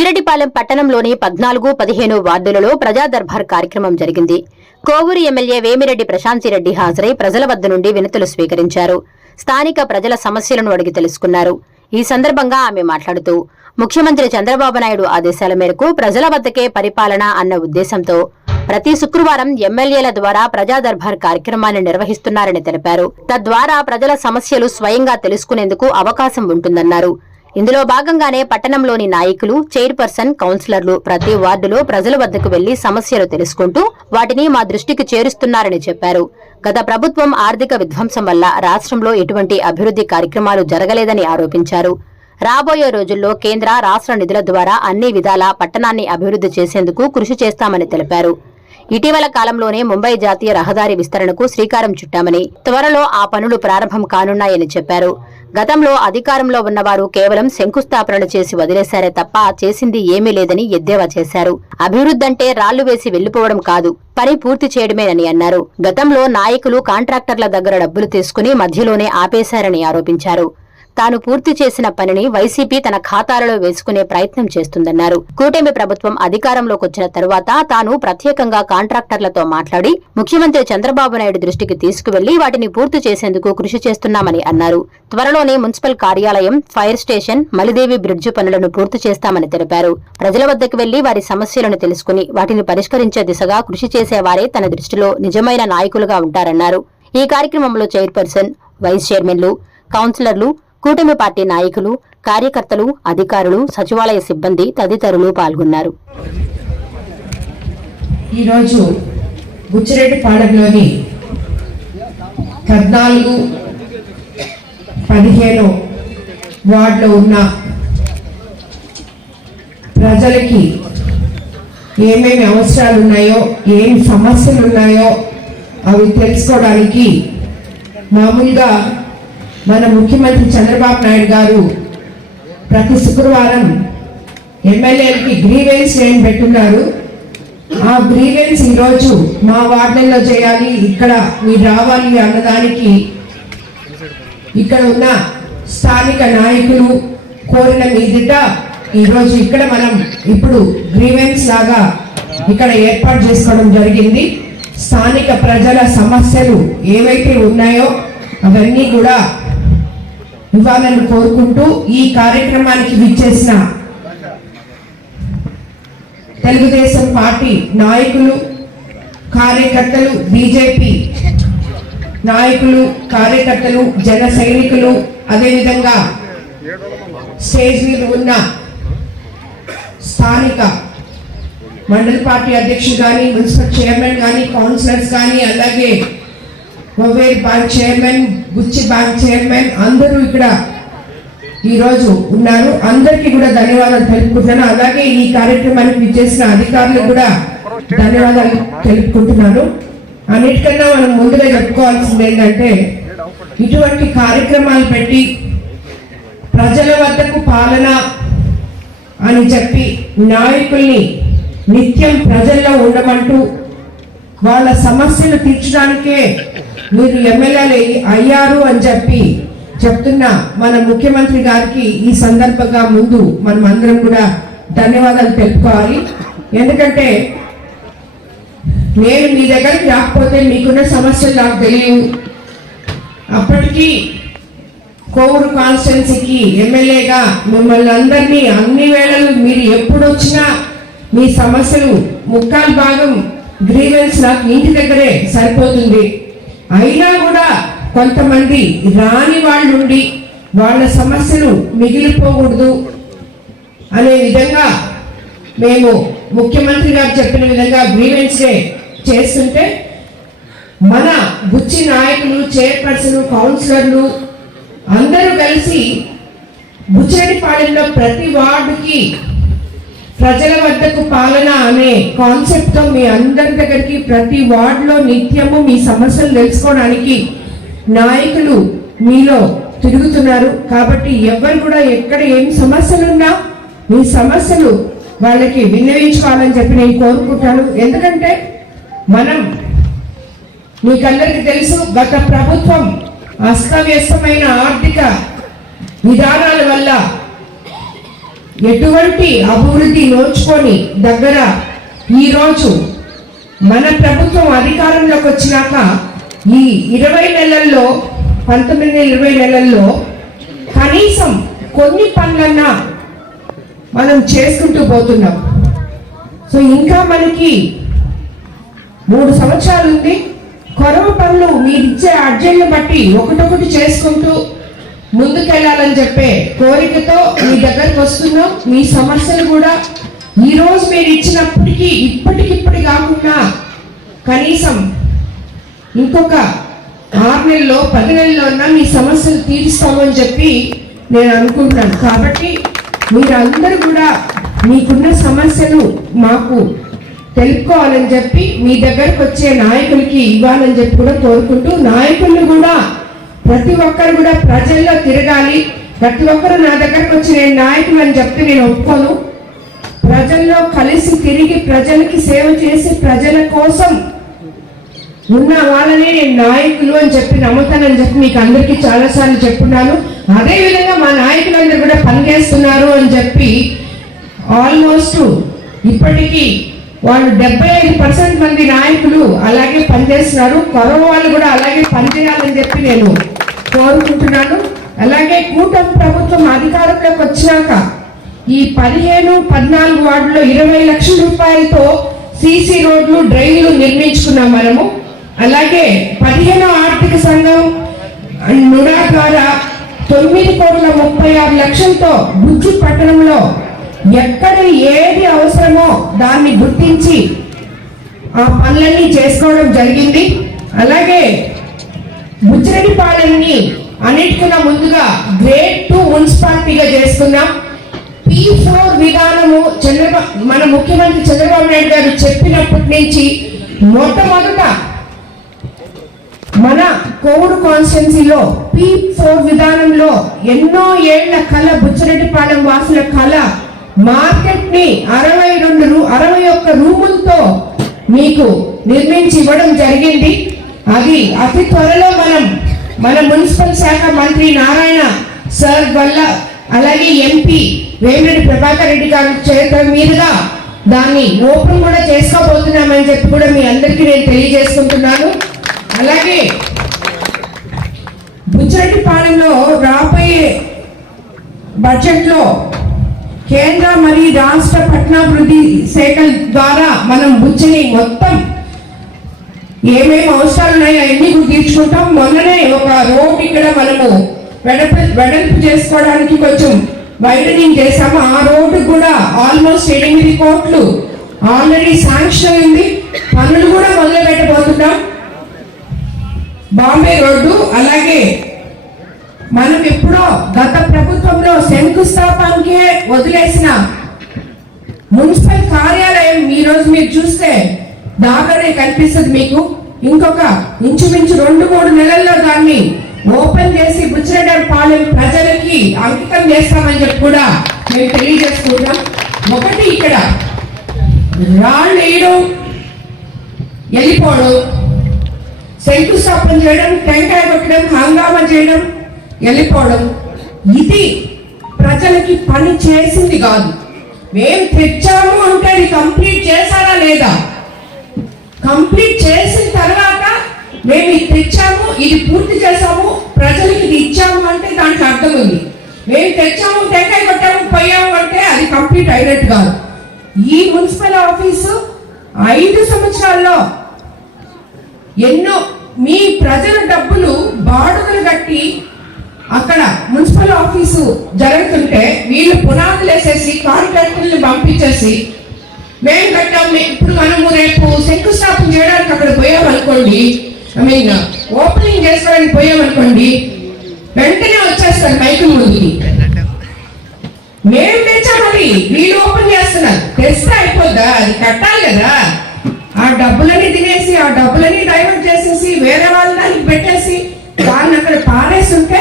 బుచ్చిరెడ్డిపాలెం పట్టణంలోని పద్నాలుగు పదిహేను వార్డులలో ప్రజా దర్బార్ కార్యక్రమం జరిగింది. కోవూరు ఎమ్మెల్యే వేమిరెడ్డి ప్రశాంతిరెడ్డి హాజరై ప్రజల వద్ద నుండి వినతులు స్వీకరించారు. స్థానిక ప్రజల సమస్యలను అడిగి తెలుసుకున్నారు. ఈ సందర్భంగా ఆమె మాట్లాడుతూ ముఖ్యమంత్రి చంద్రబాబు నాయుడు ఆదేశాల మేరకు ప్రజల వద్దకే పరిపాలన అన్న ఉద్దేశంతో ప్రతి శుక్రవారం ఎమ్మెల్యేల ద్వారా ప్రజా దర్బార్ కార్యక్రమాన్ని నిర్వహిస్తున్నారని తెలిపారు. తద్వారా ప్రజల సమస్యలు స్వయంగా తెలుసుకునేందుకు అవకాశం ఉంటుందన్నారు. ఇందులో భాగంగానే పట్టణంలోని నాయకులు చైర్పర్సన్ కౌన్సిలర్లు ప్రతి వార్డులో ప్రజల వద్దకు వెళ్ళి సమస్యలు తెలుసుకుంటూ వాటిని మా దృష్టికి చేరుస్తున్నారని చెప్పారు. గత ప్రభుత్వం ఆర్థిక విధ్వంసం వల్ల రాష్ట్రంలో ఎటువంటి అభివృద్ధి కార్యక్రమాలు జరగలేదని ఆరోపించారు. రాబోయే రోజుల్లో కేంద్ర రాష్ట్ర నిధుల ద్వారా అన్ని విధాలా పట్టణాన్ని అభివృద్ధి చేసేందుకు కృషి చేస్తామని తెలిపారు. ఇటీవల కాలంలోనే ముంబై జాతీయ రహదారి విస్తరణకు శ్రీకారం చుట్టామని త్వరలో ఆ పనులు ప్రారంభం కానున్నాయని చెప్పారు. గతంలో అధికారంలో ఉన్నవారు కేవలం శంకుస్థాపనలు చేసి వదిలేశారే తప్ప చేసింది ఏమీ లేదని ఎద్దేవా చేశారు. అభివృద్ధంటే రాళ్ళు వేసి వెళ్ళిపోవడం కాదు పని పూర్తి చేయడమేనని అన్నారు. గతంలో నాయకులు కాంట్రాక్టర్ల దగ్గర డబ్బులు తీసుకుని మధ్యలోనే ఆపేశారని ఆరోపించారు. తాను పూర్తి చేసిన పనిని వైసీపీ తన ఖాతాలలో వేసుకునే ప్రయత్నం చేస్తుందన్నారు. కూటమి ప్రభుత్వం అధికారంలోకి వచ్చిన తరువాత తాను ప్రత్యేకంగా కాంట్రాక్టర్లతో మాట్లాడి ముఖ్యమంత్రి చంద్రబాబు నాయుడు దృష్టికి తీసుకువెళ్ళి వాటిని పూర్తి చేసేందుకు కృషి చేస్తున్నామని అన్నారు. త్వరలోనే మున్సిపల్ కార్యాలయం ఫైర్ స్టేషన్ మలిదేవి బ్రిడ్జి పనులను పూర్తి చేస్తామని తెలిపారు. ప్రజల వద్దకు వెళ్ళి వారి సమస్యలను తెలుసుకుని వాటిని పరిష్కరించే దిశగా కృషి చేసేవారే తన దృష్టిలో నిజమైన నాయకులుగా ఉంటారన్నారు. ఈ కార్యక్రమంలో చైర్పర్సన్ వైస్ చైర్మన్లు కౌన్సిలర్లు కూటమి పార్టీ నాయకులు కార్యకర్తలు అధికారులు సచివాలయ సిబ్బంది తదితరులు పాల్గొన్నారు. ఈరోజు బుచ్చిరెడ్డిపాలెంలోని పద్నాలుగు పదిహేను వార్డులో ఉన్న ప్రజలకి ఏమేమి అవసరాలు ఉన్నాయో ఏం సమస్యలు ఉన్నాయో అవి తెలుసుకోవడానికి మామూలుగా మన ముఖ్యమంత్రి చంద్రబాబు నాయుడు గారు ప్రతి శుక్రవారం ఎమ్మెల్యేలకి గ్రీవెన్స్ ఏం పెట్టున్నారు? ఆ గ్రీవెన్స్ ఈరోజు మా వార్డెల్లో చేయాలి ఇక్కడ మీరు రావాలి అన్నదానికి ఇక్కడ ఉన్న స్థానిక నాయకులు కోరిన మీదిట ఈరోజు ఇక్కడ మనం ఇప్పుడు గ్రీవెన్స్ లాగా ఇక్కడ ఏర్పాటు చేసుకోవడం జరిగింది. స్థానిక ప్రజల సమస్యలు ఏవైతే ఉన్నాయో అవన్నీ కూడా ఇవ్వాలని కోరుకుంటూ ఈ కార్యక్రమానికి విచ్చేసిన తెలుగుదేశం పార్టీ నాయకులు కార్యకర్తలు బీజేపీ నాయకులు కార్యకర్తలు జన సైనికులు అదేవిధంగా స్టేజ్ మీద ఉన్న స్థానిక మండల పార్టీ అధ్యక్షులు కానీ మున్సిపల్ చైర్మన్ కానీ కౌన్సిలర్స్ కానీ అలాగే mobile bank chairman Buchi bank chairman అందరూ ఇక్కడ ఈరోజు ఉన్నారు. అందరికీ కూడా ధన్యవాదాలు తెలుపుకుంటున్నాను. అలాగే ఈ కార్యక్రమానికి విచ్చేసిన అధికారులకు కూడా ధన్యవాదాలు తెలుపుకుంటున్నాను. అన్నిటికన్నా మనం ముందుగా చెప్పుకోవాల్సింది ఏంటంటే ఇటువంటి కార్యక్రమాలు పెట్టి ప్రజల వద్దకు పాలన అని చెప్పి నాయకుల్ని నిత్యం ప్రజల్లో ఉండమంటూ వాళ్ళ సమస్యలు తీర్చడానికే మీరు ఎమ్మెల్యేలు అయ్యారు అని చెప్పి చెప్తున్న మన ముఖ్యమంత్రి గారికి ఈ సందర్భంగా ముందు మనం అందరం కూడా ధన్యవాదాలు తెలుపుకోవాలి. ఎందుకంటే నేను మీ దగ్గరికి రాకపోతే మీకున్న సమస్యలు నాకు తెలియవు. అప్పటికీ కోవూరు కాన్స్టిట్యున్సీకి ఎమ్మెల్యేగా మిమ్మల్ని అందరినీ అన్ని వేళలు మీరు ఎప్పుడు వచ్చినా మీ సమస్యలు ముక్కాలు భాగం గ్రీవెన్స్ నాకు ఇంటి దగ్గరే సరిపోతుంది. అయినా కూడా కొంతమంది రాని వాళ్ళు ఉండి వాళ్ళ సమస్యలు మిగిలిపోకూడదు అనే విధంగా మేము ముఖ్యమంత్రి గారు చెప్పిన విధంగా గ్రీవెన్స్ డే చేస్తుంటే మన బుచ్చి నాయకులు చైర్పర్సన్ కౌన్సిలర్లు అందరూ కలిసి బుచ్చిరెడ్డిపాలెంలో ప్రతి వార్డుకి ప్రజల వద్దకు పాలన అనే కాన్సెప్ట్తో మీ అందరి దగ్గరికి ప్రతి వార్డులో నిత్యము మీ సమస్యలు తెలుసుకోవడానికి నాయకులు మీలో తిరుగుతున్నారు. కాబట్టి ఎవరు కూడా ఎక్కడ ఏం సమస్యలు ఉన్నా మీ సమస్యలు వాళ్ళకి విన్నవించుకోవాలని చెప్పి నేను కోరుకుంటాను. ఎందుకంటే మనం మీకందరికీ తెలుసు గత ప్రభుత్వం అస్తవ్యస్తమైన ఆర్థిక విధానాల వల్ల ఎటువంటి అభివృద్ధి నోచుకొని దగ్గర ఈరోజు మన ప్రభుత్వం అధికారంలోకి వచ్చినాక ఈ ఇరవై నెలల్లో పంతొమ్మిది ఇరవై నెలల్లో కనీసం కొన్ని పనులన్నా మనం చేసుకుంటూ పోతున్నాం. సో ఇంకా మనకి మూడు సంవత్సరాలు ఉంది. కొరవ పనులు మీరు ఇచ్చే అర్జెంట్ని బట్టి ఒకటొకటి చేసుకుంటూ ముందుకెళ్ళాలని చెప్పే కోరికతో మీ దగ్గరకు వస్తున్నాం. మీ సమస్యలు కూడా ఈ రోజు మీరు ఇచ్చినప్పటికీ ఇప్పటికిప్పటి కాకుండా కనీసం ఇంకొక ఆరు నెలలో పది నెలలో ఉన్న మీ సమస్యలు తీరుస్తామని చెప్పి నేను అనుకుంటున్నాను. కాబట్టి మీరందరూ కూడా మీకున్న సమస్యలు మాకు తెలుపుకోవాలని చెప్పి మీ దగ్గరకు వచ్చే నాయకులకి ఇవ్వాలని చెప్పి కూడా కోరుకుంటూ నాయకులు కూడా ప్రతి ఒక్కరు కూడా ప్రజల్లో తిరగాలి. ప్రతి ఒక్కరు నా దగ్గరకు వచ్చి నేను నాయకులు అని చెప్తే నేను ఒప్పుకోను. ప్రజల్లో కలిసి తిరిగి ప్రజలకి సేవ చేసి ప్రజల కోసం ఉన్న వాళ్ళనే నేను నాయకులు అని చెప్పి నమ్ముతానని చెప్పి మీకు అందరికీ చాలాసార్లు చెప్పున్నాను. అదేవిధంగా మా నాయకులందరూ కూడా పనిచేస్తున్నారు అని చెప్పి ఆల్మోస్ట్ ఇప్పటికీ వాళ్ళు డెబ్బై ఐదు పర్సెంట్ మంది నాయకులు అలాగే పనిచేస్తున్నారు. కరోనా వాళ్ళు కూడా అలాగే పనిచేయాలని చెప్పి నేను కోరుకుంటున్నాను. అలాగే కూటమి ప్రభుత్వం అధికారంలోకి వచ్చినాక ఈ పదిహేను పద్నాలుగు వార్డులో ఇరవై లక్షల రూపాయలతో సీసీ రోడ్లు డ్రైన్లు నిర్మించుకున్నాం మనము. అలాగే పదిహేను ఆర్థిక సంఘం నుడా ద్వారా తొమ్మిది కోట్ల ముప్పై ఆరు లక్షలతో బుజ్జి పట్టణంలో ఎక్కడ ఏది అవసరమో దాన్ని గుర్తించి ఆ పనులన్నీ చేసుకోవడం జరిగింది. అలాగే బుచ్చిరెడ్డిపాలెంని అన్నిటికన్నా ముందుగా గ్రేడ్ టూ మున్సిపాలిటీగా చేసుకున్నాం పీ ఫోర్ విధానము చంద్రబాబు మన ముఖ్యమంత్రి చంద్రబాబు నాయుడు గారు చెప్పినప్పటి నుంచి మొట్టమొదట మన కోవిడ్ కాన్స్టిట్యున్సీలో పీ ఫోర్ విధానంలో ఎన్నో ఏళ్ళ కళ బుచ్చిరెడ్డిపాలెం వాసుల కళ మార్కెట్ని అరవై రెండు అరవై ఒక్క రూములతో మీకు నిర్మించి ఇవ్వడం జరిగింది. అది అతి త్వరలో మనం మన మున్సిపల్ శాఖ మంత్రి నారాయణ సార్ వల్ల అలాగే ఎంపీ వేమిరెడ్డి ప్రభాకర్ రెడ్డి గారి చేత మీదుగా దాన్ని ఓపెన్ కూడా చేసుకోబోతున్నామని చెప్పి కూడా మీ అందరికీ నేను తెలియజేసుకుంటున్నాను. అలాగే బుచ్చరెడ్డిపాలెంలో రాబోయే బడ్జెట్లో కేంద్ర మరియు రాష్ట్ర పట్టణాభివృద్ధి శాఖ ద్వారా మనం బుచ్చని మొత్తం ఏమేమి అవసరాలు ఉన్నాయో అవన్నీ తీర్చుకుంటాం మొన్ననే ఒక రోడ్ ఇక్కడ మనము వెడల్పు వెడల్పు చేసుకోవడానికి కొంచెం వైడనింగ్ చేసాము ఆ రోడ్డు కూడా ఆల్మోస్ట్ ఎనిమిది కోట్లు. ఆల్రెడీ శాంక్షన్ అయింది. పనులు కూడా మొదలు పెట్టబోతున్నాం బాంబే రోడ్డు అలాగే మనం ఎప్పుడో గత ప్రభుత్వంలో శంకుస్థాపనకే వదిలేసిన మున్సిపల్ కార్యాలయం ఈ రోజు మీరు చూస్తే దాంట్లోనే కనిపిస్తుంది మీకు. ఇంకొక ఇంచుమించు రెండు మూడు నెలల్లో దాన్ని ఓపెన్ చేసి బుచ్చిరెడ్డి పాలెం ప్రజలకి అంకితం చేస్తామని చెప్పి కూడా మేము తెలియజేసుకుంటాం. ఒకటి ఇక్కడ రాళ్ళు వేయడం వెళ్ళిపోవడం శంకుస్థాపన చేయడం టెంకాయ కొట్టడం హంగామా చేయడం వెళ్ళిపోవడం. ఇది ప్రజలకి పని చేసింది కాదు. మేము తెచ్చాము అంటే అది కంప్లీట్ చేశారా లేదా? కంప్లీట్ చేసిన తర్వాత మేము ఇది తెచ్చాము ఇది పూర్తి చేసాము ప్రజలకి ఇది ఇచ్చాము అంటే దానికి అర్థం ఉంది. మేము తెచ్చాము టెంకాయ కొట్టాము పోయాము అంటే అది కంప్లీట్ అయినట్టు కాదు. ఈ మున్సిపల్ ఆఫీసు ఐదు సంవత్సరాల్లో ఎన్నో మీ ప్రజల డబ్బులు బాడుగలు కట్టి అక్కడ మున్సిపల్ ఆఫీసు జరుగుతుంటే వీళ్ళు పునాదులు వేసేసి కాంట్రాక్టర్ని పంపించేసి మేము కట్టాం ఇప్పుడు మనము రేపు శంకుస్థాపన చేయడానికి అక్కడ పోయామనుకోండి ఐ మీన్ ఓపెనింగ్ చేసుకోవడానికి పోయామనుకోండి వెంటనే వచ్చేస్తారు మైకు ముందుకి. మేము తెచ్చామని వీళ్ళు ఓపెన్ చేస్తున్నారు. తెస్తే అయిపోద్దా? అది కట్టాలి కదా. ఆ డబ్బులని తినేసి ఆ డబ్బులని డైవర్ట్ చేసేసి వేరే వాళ్ళ దానికి పెట్టేసి దాన్ని అక్కడ పారేస్తుంటే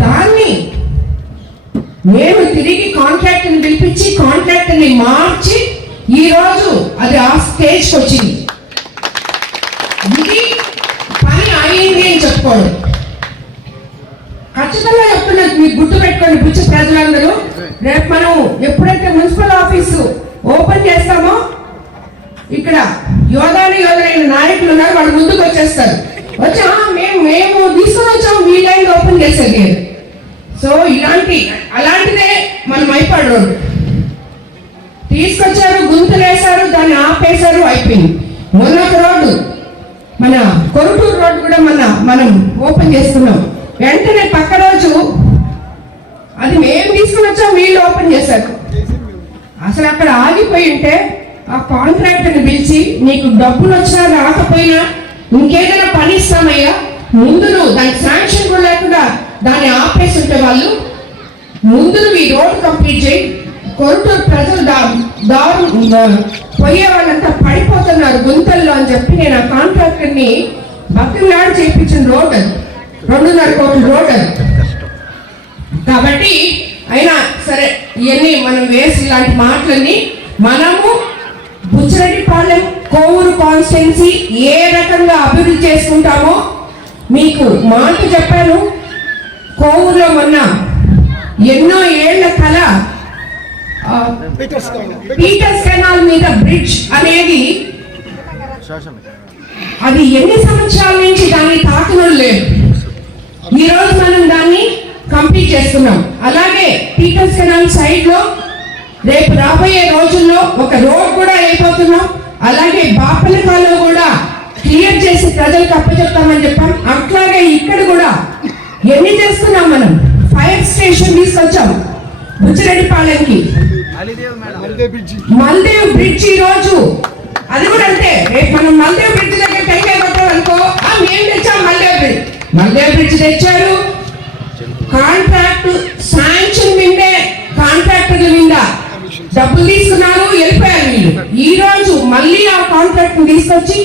దాన్ని మేము తిరిగి కాంట్రాక్ట్ని పిలిపించి కాంట్రాక్ట్ని మార్చి ఈ రోజు అది ఆ స్టేజ్ వచ్చింది. ఇది పని అయింది అని చెప్పుకోవడం ఖచ్చితంగా చెప్తున్నా మీకు గుర్తు పెట్టుకోండి బుచ్చి ప్రజలందరూ. రేపు మనం ఎప్పుడైతే మున్సిపల్ ఆఫీసు ఓపెన్ చేస్తామో ఇక్కడ యోధాని యోధులైన నాయకులు ఉన్నారు వాళ్ళు ముందుకు వచ్చేస్తారు. వచ్చి మేము మేము తీసుకుని వచ్చాము మీ లైన్ ఓపెన్ చేసేది. సో ఇలాంటి అలాంటిదే మన అయిపోయాడు రోడ్డు. తీసుకొచ్చారు గుంతలేశారు దాన్ని ఆపేశారు అయిపోయింది. మొన్న రోడ్డు మన కొరుటూరు రోడ్డు కూడా మన మనం ఓపెన్ చేసుకున్నాం వెంటనే పక్క రోజు అది మేము తీసుకుని వచ్చాం వీళ్ళు ఓపెన్ చేశారు. అసలు అక్కడ ఆగిపోయి ఉంటే ఆ కాంట్రాక్టర్ని పిలిచి నీకు డబ్బులు వచ్చినా రాకపోయినా ఇంకేదైనా పని ఇస్తామయ్యా. ముందు నువ్వు దానికి శాంక్షన్ కూడా లేకుండా దాన్ని ఆపేసి ఉంటే వాళ్ళు ముందు నువ్వు ఈ రోడ్ కంప్లీట్ చేయి కొరటూరు ప్రజలు దారు పోయే వాళ్ళంతా పడిపోతున్నారు గుంతల్లో అని చెప్పి నేను ఆ కాంట్రాక్టర్ని బతిలాడు చేయించిన రోడ్ అది. రెండున్నర కోట్ల రోడ్ అది. కాబట్టి అయినా సరే ఇవన్నీ మనం వేసి ఇలాంటి మాటలన్నీ మనము బుచ్చిరెడ్డిపాలెం కోవూరు కాన్స్టిట్యున్సీ ఏ రకంగా అభివృద్ధి చేసుకుంటామో మీకు మాట చెప్పాను. కోవూరులో మొన్న ఎన్నో ఏళ్ళ కళ పీటర్స్ కెనాల్ మీద బ్రిడ్జ్ అనేది అది ఎన్ని సంవత్సరాల నుంచి దాన్ని తాకడం లేదు. ఈ రోజు మనం దాన్ని కంప్లీట్ చేస్తున్నాం. అలాగే పీటర్స్ కెనాల్ సైడ్లో రేపు రాబోయే రోజుల్లో ఒక రోడ్ కూడా అయిపోతున్నాం అలాగే బాపలకాలో కూడా క్లియర్ చేసి ప్రజలకు అప్పచెప్తామని చెప్పాం. అట్లాగే ఇక్కడ కూడా ఎన్ని చేస్తున్నాం మనం? ఫైర్ స్టేషన్ తీసుకొచ్చాం. బుచ్చిరెడ్డిపాలెంకి. మల్దేవ్ బ్రిడ్జ్. ఈ రోజు అది కూడా అంతే. రేపు మనం మల్దేవ్ బ్రిడ్జ్ దగ్గర టెంకాయ కొట్టాం అనుకో ఆ మేము తెచ్చాం మల్దేవ్ బ్రిడ్జ్. మల్దేవ్ బ్రిడ్జ్ తెచ్చారు. కాంట్రాక్ట్ శాంక్షన్ మిందే కాంట్రాక్టర్ల మీద. డబ్బులు తీసుకున్నారు వెళ్ళిపోయారు వీళ్ళు. ఈ రోజు మళ్ళీ ఆ కాంట్రాక్ట్ తీసుకొచ్చి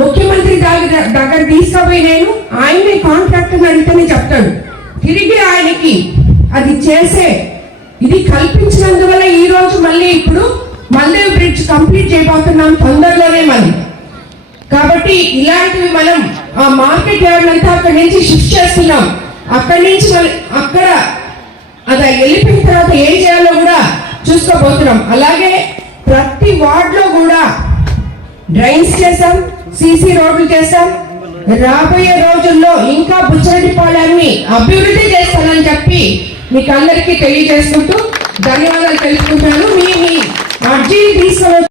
ముఖ్యమంత్రి దగ్గర దగ్గర తీసుకుపోయి నేను ఆయనే కాంట్రాక్టర్ అడిగితేనే చెప్తాడు తిరిగి ఆయనకి అది చేసే ఇది కల్పించినందువల్ల ఈ రోజు మళ్ళీ ఇప్పుడు మళ్ళీ బ్రిడ్జ్ కంప్లీట్ చేయబోతున్నాం తొందరలోనే మనం కాబట్టి ఇలాంటివి మనం ఆ మార్కెట్ యార్డ్ అంతా అక్కడి నుంచి షిఫ్ట్ చేస్తున్నాం. అక్కడి నుంచి అక్కడ అది వెళ్ళిపోయిన తర్వాత ఏం చేయాలో కూడా చూసుకోబోతున్నాం. అలాగే ప్రతి వార్డ్లో కూడా డ్రైన్స్ చేసాం సీసీ రోడ్లు చేసాం రాబోయే రోజుల్లో ఇంకా బుచ్చరెడ్డిపాలెన్ని అభివృద్ధి చేస్తానని చెప్పి మీకు అందరికీ తెలియజేసుకుంటూ ధన్యవాదాలు తెలుసుకుంటాను మీ మీ అర్జీని తీసుకొని